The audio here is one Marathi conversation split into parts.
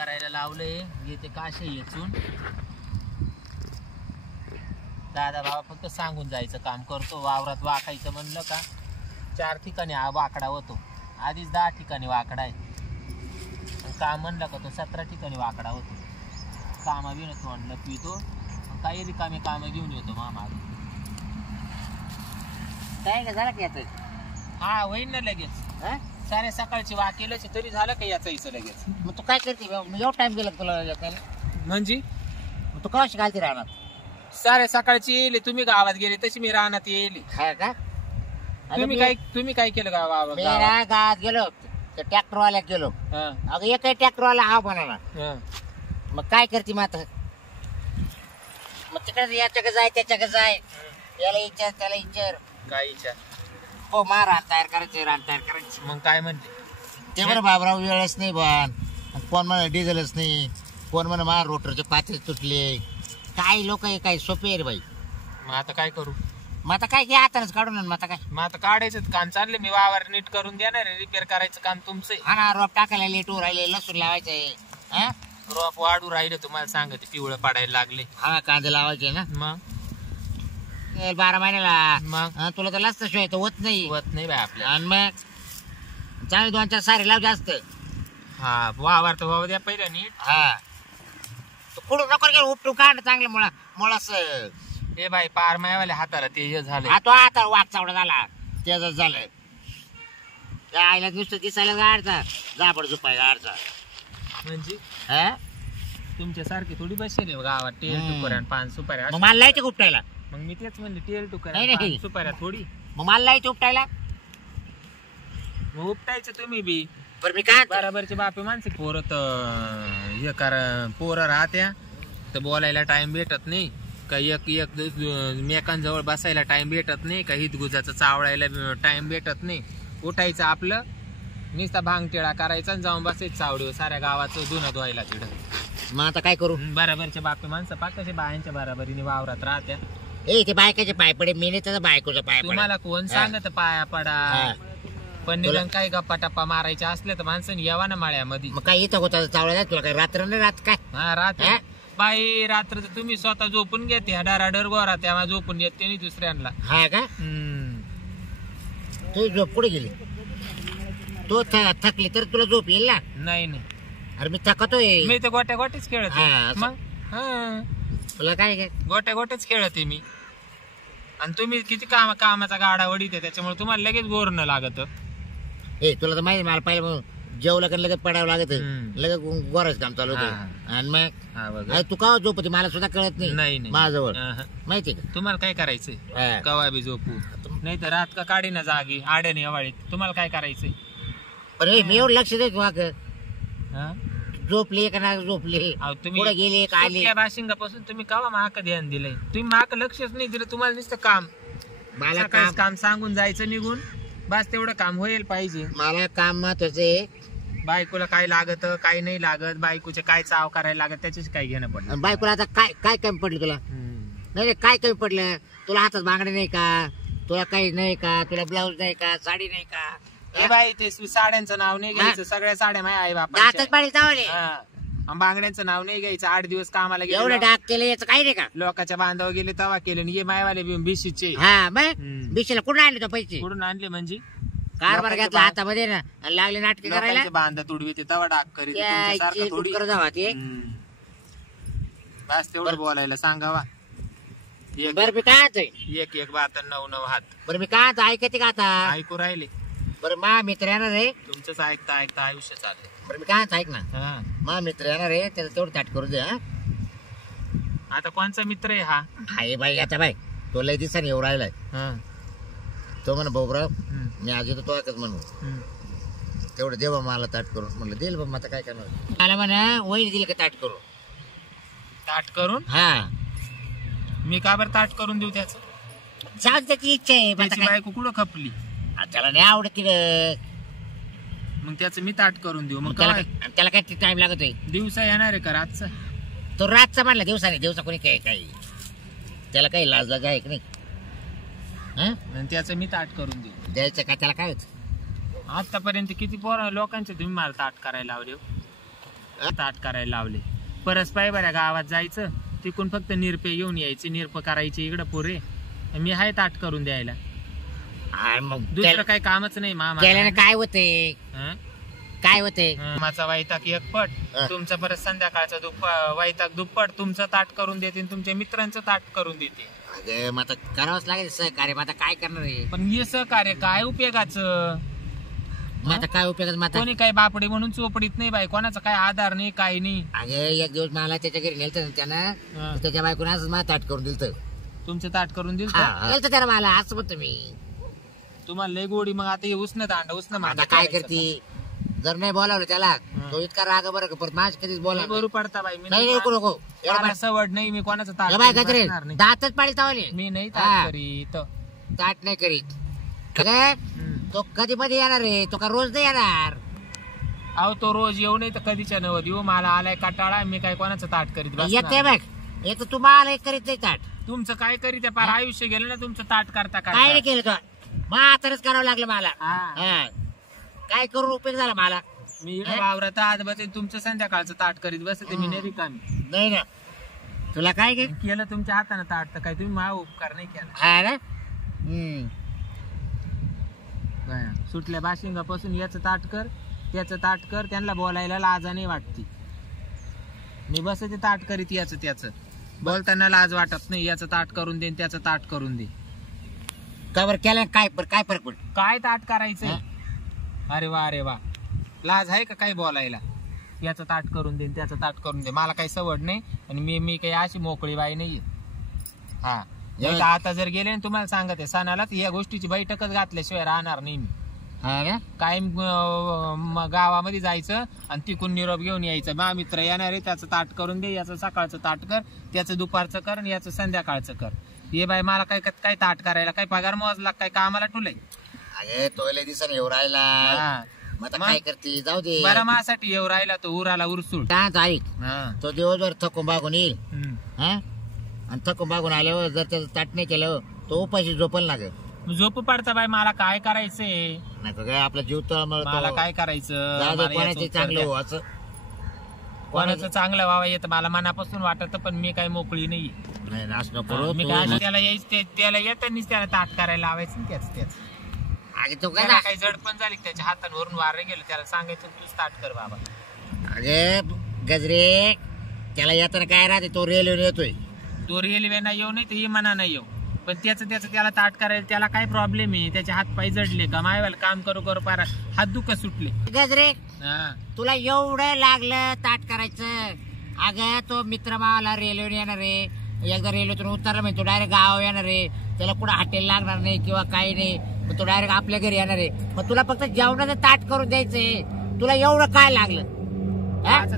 करायला लावलंय घेते काशे येचून दादा बाबा फक्त सांगून जायचं काम करतो वावरात वाकायचं म्हणलं का 4 ठिकाणी वाकडा होतो आधीच 10 ठिकाणी वाकडा आहे काम म्हणलं का तो 17 ठिकाणी वाकडा होतो कामा बिनच म्हणलं पितो काही रिकामे कामं घेऊन येतो मामा काय का झालं की याचं हा होईन ना लगेच सारे सकाळची वाकेलच तरी झालं का याचं इथं लगेच मग तू काय करते एवढा टाइम गेला तुला यायला म्हणजे तू कवा शिकायची राहणार सारे सकाळची येईल तुम्ही गावात गेले तशी मी रानात येईल हा का तुम्ही काय केलं गावात मी ना गावात गेलो तर ट्रॅक्टरवाल्यात गेलो अगं एकही ट्रॅक्टरवाला हा म्हणाला मग काय करते मग आता मग तिकडे याच्याकडे जाय त्याच्याकडे जाय याला विचार त्याला विचार काय विचार हो मा रान तयार करायचे रान तयार करायचे मग काय म्हणते ते बरं बाबराव वेळच नाही पण कोण म्हणा डिझेलच नाही कोण म्हणा मा रोटरचे पाते तुटले काही लोक काही सोपे आहे रे बाई मग आता काय करू मग आता काय घे हातानच काढून मग आता काय मग आता काढायचं काम चालले मी वावर नीट करून देणार आहे रिपेअर करायचं काम तुमचं हा ना रोप टाकायला लेट राहिले लसूण लावायचंय हा रोप वाढू राहिलं तुम्हाला सांगते पिवळं पडायला लागले हा कांदे लावायचे ना मग 12 महिन्याला मग तुला तर लसत शिवाय तर होत नाही बाय आपल्या आणि मग चांगले 2-4 सारे लाव जास्त हा वावर तर वावर द्या पहिलं नीट हा कुठून नको उपटून काढ चांगलं मुळास हे बाई पार मायावाल्या हाताला ते हे झालं हा तो आता वाघ चावडा झाला त्याच झालं त्या आईला नुसतं दिसायला गाडचा जाबड झुपाय गाडचा म्हणजे हा तुमच्या सारखी थोडी बसेल गावात टेल टुकर आणि 5 सुपाऱ्या मग मला लायचं उपटायला मग मी तेच म्हणले टेल टुकर नाही, नाही. 5 सुपाऱ्या थोडी मग मला लायचं उपटायला मग उपटायचं तुम्ही बी बरं मी काय बराबरचे बापे माणसे पोरं तर हे पोरं राहत्या तर बोलायला टाइम भेटत नाही का एक मेकांजवळ बसायला टाइम भेटत नाही का हितगुजाचं चावळायला टाइम भेटत नाही उठायचं आपलं नुसता भांगटिळा करायचा आणि जाऊन बसायचं चावडीवर साऱ्या गावाचं धुणं धुवायला तिथं मग आता काय करू बराबरचे बापे माणसं पाकाचे बायांच्या बराबरीने वावरात राहत्या ते बायकाचे पाय पडे मी नाही त्याचा बायकोचा पाय तुम्हाला कोण सांगत पाया पडा पण निघून काही गप्पा टप्पा मारायचे असले तर माणसाने यावा ना माळ्यामध्ये मग काय इथं होता चावळा तुला काय रात्र नाही रात काय हा रात्री बाई रात्र तुम्ही स्वतः झोपून घेते डाराडर गोरा तेव्हा झोपून घेते नाही दुसऱ्यांना हा का तू झोप पुढे गेली तो थकली तर तुला झोप येईल ना नाही अरे मी थकतोय मी तर गोट्या गोट्याच खेळत मग तुला काय गोट्या गोट्याच खेळते मी आणि तुम्ही किती कामाचा गाडा वडीते त्याच्यामुळे तुम्हाला लगेच गोरणं लागत तुला तर माहिती मला पाहिलं जेवलं का लगेच पडावं लागत लगेच गोराच काम चालू होतं आणि मग तू का झोपते मला सुद्धा कळत नाही माझ्याजवळ माहिती का तुम्हाला काय करायचंय कवा बी झोपू नाही तर रात का काढी ना जागी आड्याने अवाळीत तुम्हाला काय करायचंय अरे मी एवढं लक्ष देतो झोपली का ना झोपली तुम्ही गेली का आली बाशिंगापासून तुम्ही कवा माक ध्यान दिलंय तुम्ही माक लक्षच नाही दिलं तुम्हाला नुसतं काम मला काम सांगून जायचं निघून बस तेवढं काम होईल पाहिजे मला काम महत्वाचं आहे बायकोला काय लागत काय नाही लागत बायकोचे काय चाव करायला लागत त्याच्याशी काय घेणं पडलं बायकोला आता काय काय कमी पडलं तुला नाही काय कमी पडलं तुला हातात बांगडे नाही का तुला काही नाही का तुला ब्लाऊज नाही का साडी नाही का हे बाई ते साड्यांचं नाव नाही घ्यायचं सगळ्या साड्या माझ्या आई हातात पाडी चावले बांगड्यांचं नाव नाही घ्यायचं 8 दिवस कामाला एवढं गेले डाक केलं याचं काही नाही का लोकांच्या बांधावर गेले तवा केले ये मायवाले बिशीचे हा मग बिशीला कुठून आणले तो पैसे कुठून आणले म्हणजे कारभार घेतला हातामध्ये ना लागले नाटके करायला बांधा तुडवी ते तवा डाक करीत थोडी बस तेवढं बोलायला सांगावा बरं मी काय एक बात 9 हात बरं मी काय ऐकायचे का आता ऐकू राहिले बरं मा मित्र येणार रे तुमचंच ऐकता ऐकता आयुष्य चाललंय बरं मी काय ऐक ना मा मित्र येणार रे त्याला तेवढं ताट करू दे आता कोणचा मित्र आहे हा आहे बाई आता बाई तो लय दिवसाने येऊ राहिलाय तो म्हण भाऊराव मी आज येतो तो एकच म्हणू तेवढं दे बा मला ताट करून म्हणलं देईल बा आता काय करणार मला म्हणा वही दिली का ताट करून हा मी का बरं ताट करून देऊ त्याचं जाऊ त्याची इच्छा आहे बायको कुठं खपली त्याला नाही आवडत की मग त्याचं मी ताट करून देऊ मग त्याला काय टाइम लागत आहे दिवसा येणार आहे का रातचा तो रातचा म्हणला दिवसा कोणी काही त्याला काही लाज आहे की नाही त्याचं मी ताट करून देऊ द्यायचं का त्याला काय होत आतापर्यंत किती लोकांचे तुम्ही मला ताट करायला लावले ताट करायला लावले. परस पाय बऱ्या गावात जायचं, तिकून फक्त निरपे घेऊन यायचे, निरप करायचे इकडं पुरे. मी हाय ताट करून द्यायला, मग दुसरं काही कामच नाही मामा. केल्याने काय होते, काय होते? माझा वैताग एकपट, तुमचा परत संध्याकाळचा वैताग दुप्पट. तुमचं ताट करून देते, तुमच्या मित्रांचं ताट करून देते. अगं मग आता करावंच लागेल सहकार्य. मग आता काय करणार आहे? पण हे सहकार्य काय उपयोगाचं? मग आता काय उपयोग? मग कोणी काय बापडे म्हणून चोपडीत नाही बाई, कोणाचा काय आधार नाही, काही नाही. अगं एक दिवस मला त्याच्या घरी नेलं त्यानं, त्याच्या बायकोन असं मला ताट करून दिलं. तुमचं ताट करून दिलं त्याला मला असं म्हणतो मी. तुम्हाला लय गोडी. मग आता हे उष्ण दांड उष्ण आता काय करते? जर नाही बोलावलं त्याला, तो इतका राग बरं परत माझ कधीच बोला बरोबर पडता बाई. नाही नको नको मला सवड नाही, मी कोणाचं ताट बाय करून गजरे बसणार नाही. दातच पाळी तावले. मी नाही ताट करीत. ताट नाही करीत. काय तो कधी मध्ये येणार आहे? तो का रोज नाही येणार? अहो तो रोज येऊ नाही तर कधीच्या नवत येऊ. मला आलाय कटाळा, मी काय कोणाचं ताट करीत येते बसणार. बघ येतो तू मला एक करीत नाही ताट. तुमचं काय करीत पार आयुष्य गेलं ना तुमचं ताट करता काय नाही काय. केलं तो मग आताच करावं लागलं मला. हा. काय करून उपयोग झाला मला? मी इकडे वावरात आज बसे, तुमचं संध्याकाळचं ताट करीत बसते. मी नाही रिकामी. नाही ना तुला काय केलं तुमच्या हाताने ताट तर काय तुम्ही माझा उपकार नाही केला. हा ना. सुटल्या बाशिंगापासून याचं ताट कर, त्याचं ताट कर. त्यांना बोलायला लाजा नाही वाटती. मी बसते ताट करीत याचं त्याचं. बोलताना लाज वाटत नाही. याचं ताट करून दे, त्याचं ताट करून दे. कवर केलं काय काय फरक पडतो? काय ताट करायचंय? अरे वा अरे वा, लाज आहे का काही बोलायला? याचं ताट करून दे, त्याचं ताट करून दे. मला काही सवड नाही आणि मी काही अशी मोकळी बाई नाहीये. हा आता जर गेले ना, तुम्हाला सांगते सणाला या गोष्टीची बैठकच घातल्याशिवाय राहणार नाही मी. कायम गावामध्ये जायचं आणि तिकून निरोप घेऊन यायचं. मा मित्र येणार आहे, त्याचं ताट करून दे, याचं सकाळचं ताट कर, त्याचं दुपारचं कर आणि याचं संध्याकाळचं कर. ये बाई मला काय काय ताट करायला काय पगार मोजला काय कामाला ठुलय? अगे तोले दिसन येऊ राहिला. मग काय करते? जाऊ दे. बरं माझ्यासाठी येऊ राहिला तो उराला उरसूळ. ऐक तो दिवसभर थकून बागून येईल. आणि थकून बागून आल्यावर जर त्याचं ताट नाही केलं तो उपाशी झोपल ना. झोप पडता बाई, मला काय करायचंय? काय आपला जीव तर मला काय करायचं? कोणाचे चांगलं हो असं कोणाचं चांगलं व्हावं येतं मला मनापासून वाटत, पण मी काही मोकळी नाही. मी काय त्याला यायचं, त्याला येतानीच त्याला ताट करायला लावायचं त्याच त्याच. तो काय काही जड पण झाली त्याच्या हातांवरून वारे गेलं, त्याला सांगायचं तूच ताट कर बाबा. अरे गजरे त्याला येताना काय राहते? तो रेल्वे येतोय. तो रेल्वे नाही येऊ नाही तर इमाना नाही येऊ, पण त्याचं त्याला ताट करायला त्याला काय प्रॉब्लेम आहे? त्याचे हात पाय जडले का मायवाला काम करू करू पारा हात दुख सुटले. गजरे तुला एवढं लागलं ताट करायचं? अगं तो मित्र मावाला रेल्वे येणार आहे, एकदा रेल्वेतून उतरला म्हणजे तो डायरेक्ट गाव येणार आहे. त्याला कुठं हॉटेल लागणार नाही किंवा काही नाही, मग तो डायरेक्ट आपल्या घरी येणार आहे. मग तुला फक्त जेवणाचं ताट करून द्यायचंय. तुला एवढं काय लागलं?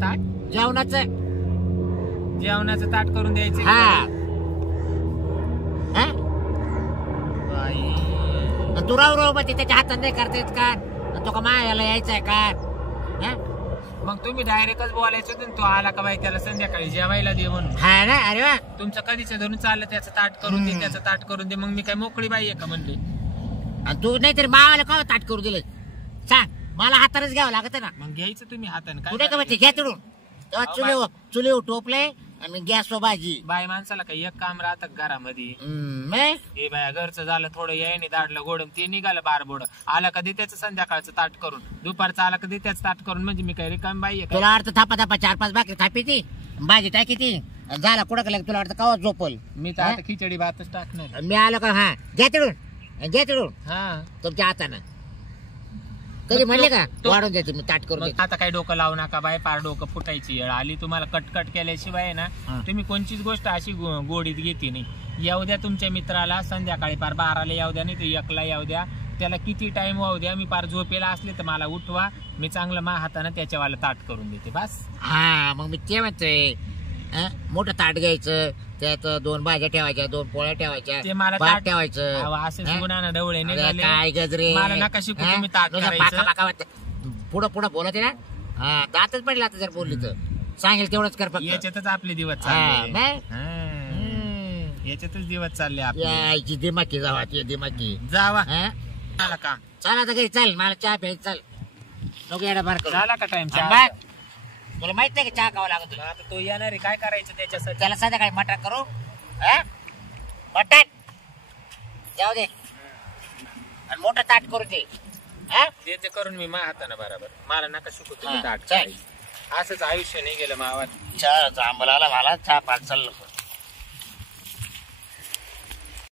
ताट जेवणाचं ताट करून द्यायचं. तू राव मग त्याच्या हातात नाही करता येत का? तो का मायाला यायचाय का? मग तुम्ही डायरेक्टच बोलायचं तो आला का बाई त्याला संध्याकाळी जेवायला दे म्हणून. हा ना. अरे वा, तुमचं कधीच धरून चाललं त्याचं ताट करून दे, त्याचं ताट करून दे. मग मी काय मोकळी बाई आहे का म्हणले? आणि तू नाहीतरी मावाला का ताट करून दिलं सांग? मला हातानेच घ्यावं लागत ना. मग घ्यायचं तुम्ही हाताने. कुठे का म्हणते घ्या तिडून. तेव्हा चुलीवर टोपले आणि गॅसवर भाजी. बाई माणसाला काही एक काम राहतं घरामध्ये. हे बाया घरचं झालं थोडं यायने दाडलं गोडम ते निघालं बारबोड. आला कधी त्याचं संध्याकाळचं ताट करून, दुपारचं आला कधी त्याचं ताट करून. म्हणजे मी काही रिकाम बाई आहे? तुला अर्थ थापा 4-5 भाकरी थापी ती भाजी टाकी ती झाला कुठं का तुला वाटतं कवा झोपल? मी तर आता खिचडी भातच टाकणार. मी आलो का? हा घ्या तिडून हा तुमच्या हातानं. कधी म्हणले का वाढून द्यायचं मी ताट करून? आता काही डोकं लावू नका बाय, पार डोकं फुटायची वेळ आली तुम्हाला. कटकट केल्याशिवाय ना तुम्ही कोणतीच गोष्ट अशी गोडीत घेते नाही. येऊ द्या तुमच्या मित्राला संध्याकाळी पार 12ला येऊ द्या, नाही तर 1ला येऊ द्या. त्याला किती टाइम वाहू द्या. मी पार झोपेला असले तर मला उठवा, मी चांगलं मा हाताने त्याच्यावाला ताट करून देते बस. हा मग मी ते म्हणतोय मोठं ताट घ्यायचं, त्यात 2 भाज्या ठेवायच्या, 2 पोळ्या ठेवायच्या, ते मला भात ठेवायचं. असे गुणानं डवळे निघाले. काय गजरे मला नका शिकू तुम्ही ताट करायचं. पुढं बोलत आहे ना. दातच पडला आता जर बोलली तर सांगेल तेवढंच कर फक्त. याच्यातच आपले दिवस चालले. याच्यातच दिवस चालले आपले. दिमाकी जावा दिमाकी जावा. झाला का? चल आता घरी चल, मला चहा प्यायचं. चल नको येडा बार करू. झाला का टाइम? तुला माहित नाही का चहा खावा लागत मग आता तो येणार आहे, काय करायचं त्याच्यासाठी? त्याला संध्याकाळी मटण करू हा? मटण जाऊ दे आणि मोठं ताट करू ते हा? ते करून मी मा हाताना बरोबर. मला नका शिकू तुम्ही हा, ताट चल. करायचं. असंच आयुष्य नाही गेलं मावात. चहा आंबला आला मला चहा पाच चाललो